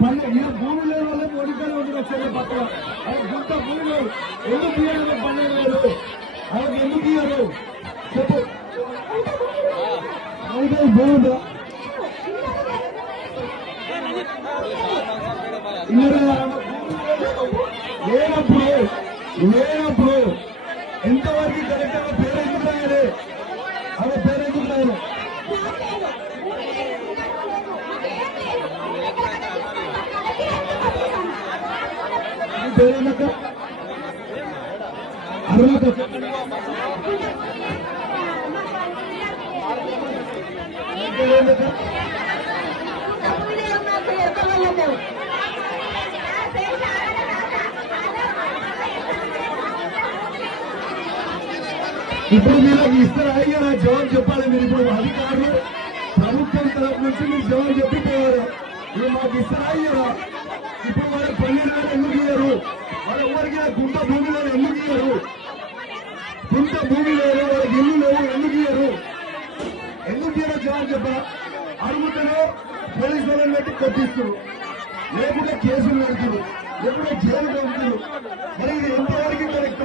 భూమి లేని వల్ల మోడీకాలు ఉంటుంది వచ్చే పక్కన గుంట భూమిలో ఎందుకు ఇయ్యారు 12,000 వాళ్ళకి ఎందుకు ఇయ్యారు చెప్పు భూమి లేనప్పుడు ఎంతవరకు కరెక్ట్ గా పేరు ఎందుకు రాయాలి ఆమె పేరు ఎందుకు రాయాలి పేరేందక్క అర్హత పేరేందక్క ఇప్పుడు మీరు ఇస్తారా అయ్యారా జవాబు చెప్పాలి మీరు ఇప్పుడు అధికారులు ప్రభుత్వం తరఫు నుంచి మీరు జవాబు చెప్పిపోయారు మీరు మాకు ఇస్తారా అయ్యారా ఇప్పుడు వాళ్ళకి 12,000 ఎందుకు ఇయ్యారు వాళ్ళ ఎవరికి గుంట భూమి లేదు ఎందుకు ఇయ్యారు గుంట భూమి లేదు వాళ్ళకి ఇల్లు లేవు ఎందుకు ఇయ్యారు జవాబు చెప్పరా అడుగుతారో పోలీసు వాళ్ళని పెట్టి కొట్టిస్తారు లేకుంటే కేసులు పెడుతున్నారు లేకుంటే జైలు పెడుతున్నారు మరి ఇది ఎంతవరకు కరెక్ట్